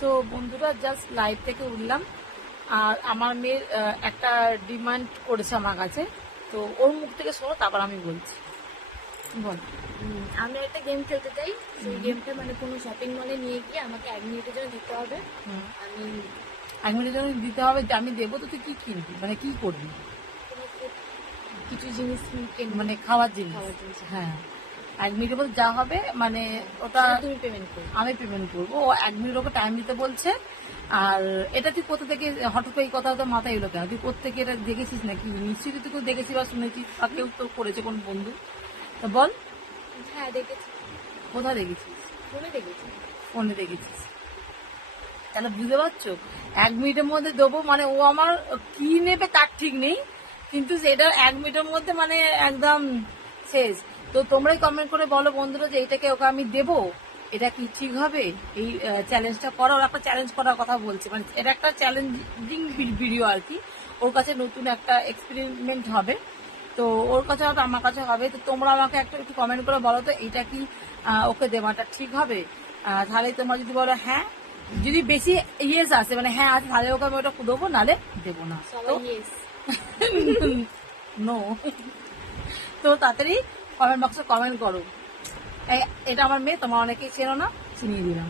তো বন্ধুরা just live থেকে উঠলাম, আর আমার মেয়ের একটা ডিমান্ড করেছে আমার কাছে, তো ওর মুখ থেকে শোনো, তারপর আমি বলছি। বল। আমি একটা গেম খেলতে চাই, সেই গেমটা মানে কোনো শপিং মলে নিয়ে গিয়ে আমাকে 1 মিনিটের জন্য দিতে হবে। আমি 1 মিনিটের জন্য দিতে হবে, যে আমি দেবো, তো তুই কি কিনবি, মানে কি করবি? কিছু জিনিস মানে খাওয়ার জিনিস। হ্যাঁ, 1 মিনিটের মধ্যে যা হবে, মানে ওটা তুমি পেমেন্ট করবে, আমি পেমেন্ট করবো। ও 1 মিনিট ওকে টাইম দিতে বলছে। আর এটা তুই কোথা থেকে হঠাৎ করে এই কথা তো মাথায় এলো কেন? তুই কোথেকে এটা দেখেছিস নাকি? নিশ্চয়ই তুই দেখেছিস বা শুনেছিস, বা কেউ তো করেছে কোন বন্ধু। তো বল। হ্যাঁ দেখেছি। কোথায় দেখেছিস? ফোনে দেখেছি। ফোনে দেখেছিস? তাহলে বুঝতে পারছো, 1 মিনিটের মধ্যে দেবো, মানে ও আমার কি নেবে তার ঠিক নেই, কিন্তু সেটা 1 মিনিটের মধ্যে মানে একদম শেষ। তো তোমরাই কমেন্ট করে বলো বন্ধুরা, যে এটাকে ওকে আমি দেবো, এটা কি ঠিক হবে? এই চ্যালেঞ্জটা করা, ওর একটা চ্যালেঞ্জ করার কথা বলছে, মানে এটা একটা চ্যালেঞ্জিং ভিডিও আর কি। ওর কাছে নতুন একটা এক্সপেরিমেন্ট হবে, তো ওর কাছে হবে, আমার কাছে হবে। তো তোমরা আমাকে একটু কমেন্ট করে বলো তো, এটা কি ওকে দেওয়াটা ঠিক হবে? তাহলে তোমরা যদি বলো হ্যাঁ, যদি বেশি ইয়েস আসে, মানে হ্যাঁ আছে, তাহলে ওকে আমি ওটা দেবো, নাহলে দেবো না। তো নো। তো তাড়াতাড়ি কমেন্ট বক্সে কমেন্ট করো। এটা আমার মেয়ে, তোমার অনেকেই চেনো না, চিনিয়ে দিলাম।